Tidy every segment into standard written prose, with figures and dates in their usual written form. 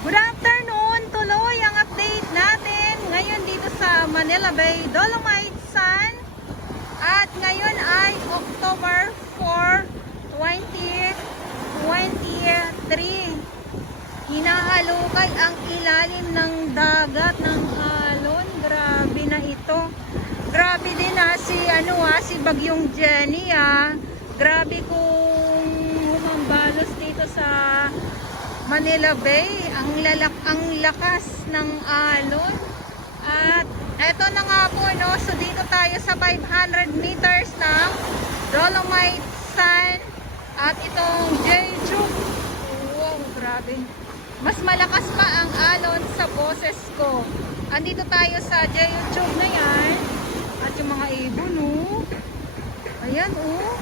Good afternoon! Tuloy ang update natin ngayon dito sa Manila Bay, Dolomite Sun. At ngayon ay October 4, 2023. Hinahalukay ang ilalim ng dagat ng alon. Grabe na ito. Grabe din si Bagyong Jenny Grabe kung humambalos dito sa Manila Bay, ang lakas ng alon. At eto na nga po, no, so dito tayo sa 500 meters ng Dolomite Sun at itong Jeju. Wow, grabe. Mas malakas pa ang alon sa boses ko. Andito tayo sa Jeju na yan. At yung mga ibon, oh. Ayan, oh.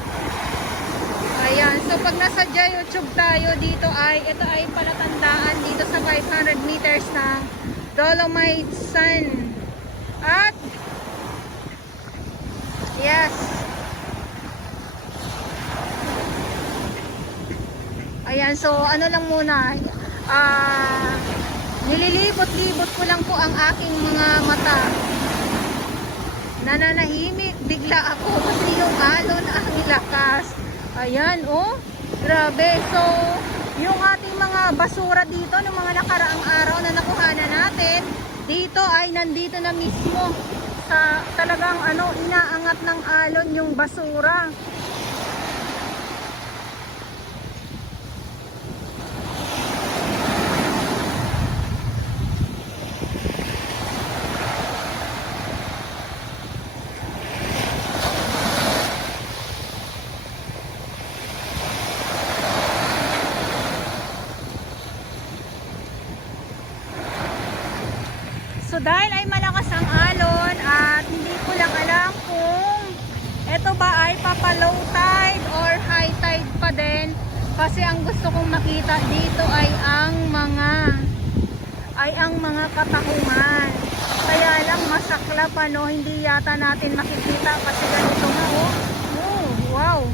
Ayan, so pag nasa YouTube tayo dito ito ay palatandaan dito sa 500 meters ng Dolomite Sun. At yes. Ayan, so ano lang muna, nililibot-libot ko lang po ang aking mga mata. Nananahimik bigla ako kasi yung alon ang lakas. Ayan, oh. Grabe. So, yung ating mga basura dito, ng mga nakaraang araw na nakuhanan natin, dito ay nandito na mismo sa talagang inaangat ng alon yung basura. So dahil ay malakas ang alon at hindi ko lang alam kung ito ba ay low tide or high tide pa din, kasi ang gusto kong makita dito ay ang mga katahungan. Kaya lang masaklap, hindi yata natin makikita kasi ganito nga, oh. Oh, wow.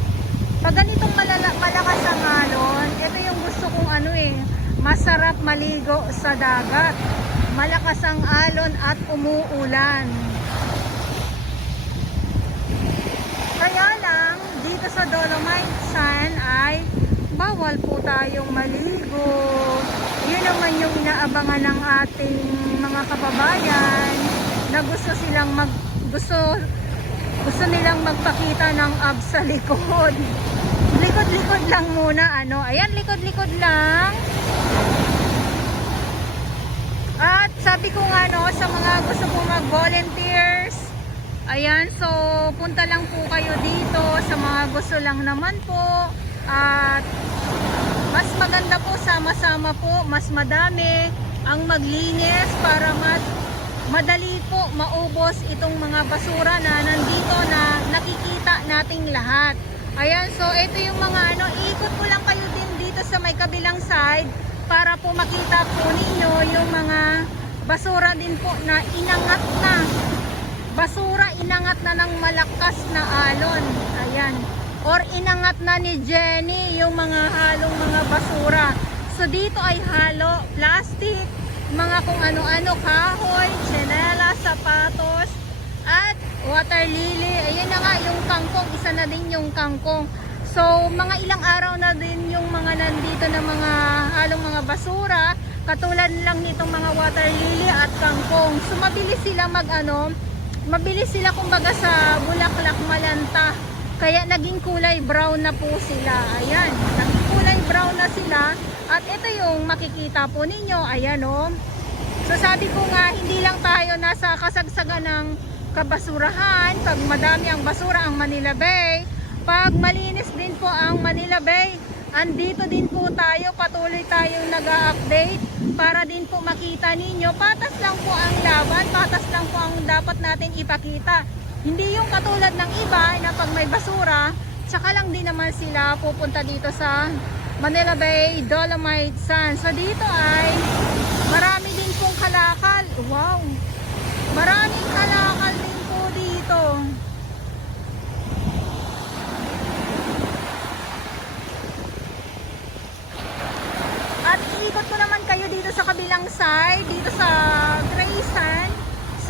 Pag ganitong malakas ang alon, ito yung gusto kong masarap maligo sa dagat. Malakas ang alon at umuulan. Kaya lang, dito sa Dolomite Sun ay bawal po tayong maligo. Yun naman yung inaabangan ng ating mga kababayan na gusto nilang magpakita ng abs sa likod. Likod-likod lang muna, Ayan, likod-likod lang. At sabi ko nga sa mga gusto po mag-volunteers, ayan, so punta lang po kayo dito sa mga gusto lang naman po. At mas maganda po, sama-sama po, mas madami ang maglinis para mas madali po maubos itong mga basura na nandito na nakikita nating lahat. Ayan, so ito yung mga ikot ko lang kayo din dito sa may kabilang side para po makita po ninyo yung mga basura din po na inangat na. Basura inangat na ng malakas na alon. Ayan. Or inangat na ni Jenny yung mga halong mga basura. So dito ay halo, plastic, mga kung ano-ano, kahoy, tsinelas, sapatos, at water lily. Ayun na nga yung kangkong, isa na din yung kangkong. So, mga ilang araw na din yung mga nandito na mga halong mga basura, katulad lang nitong mga water lily at kangkong. So, mabilis sila mabilis sila kumbaga sa bulaklak malanta. Kaya naging kulay brown na po sila. Ayan, naging kulay brown na sila. At ito yung makikita po ninyo. Ayan, oh. So, sabi ko nga, hindi lang tayo nasa kasagsagan ng kabasurahan. Pag madami ang basura ang Manila Bay, pag malinis din po ang Manila Bay, andito din po tayo, patuloy tayong nag-update para din po makita ninyo. Patas lang po ang laban, patas lang po ang dapat natin ipakita. Hindi yung katulad ng iba na pag may basura, tsaka lang din naman sila pupunta dito sa Manila Bay, Dolomite Sun. So dito ay marami din pong kalakal. Wow! Maraming kalakal din po dito.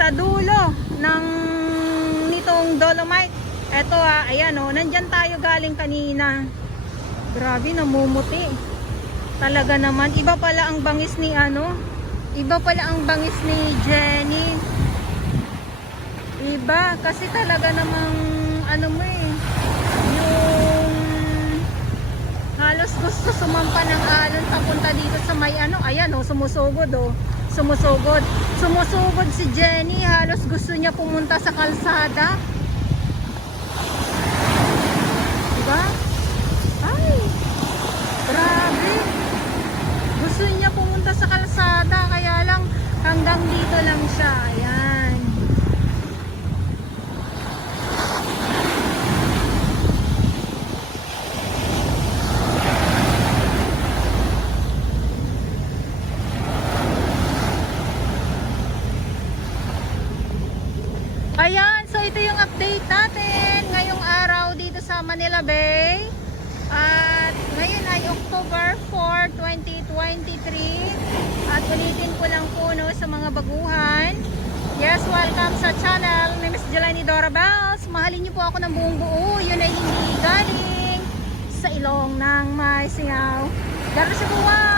sa dulo ng nitong Dolomite. Eto ayan nandyan tayo galing kanina. Grabe, namumuti. Talaga naman, iba pala ang bangis ni iba pala ang bangis ni Jenny. Iba, kasi talaga namang yung halos gusto sumampa ng alon papunta dito sa may ayan sumusugod Sumusugod si Jenny, halos gusto niya pumunta sa kalsada. Diba? Ay, grabe. Gusto niya pumunta sa kalsada, kaya lang hanggang dito lang siya. Ayan. Ayan, so ito yung update natin ngayong araw dito sa Manila Bay. At ngayon ay October 4, 2023. At ulitin ko lang po sa mga baguhan. Yes, welcome sa channel ni Miss Jelani Dora Bells. Mahalin niyo po ako ng buong buo. Yun ay hindi galing sa ilong ng may singaw. Daro sa buwan!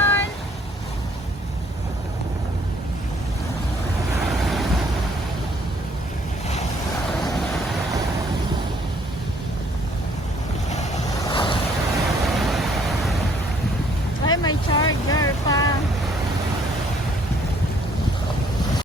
May charger pa.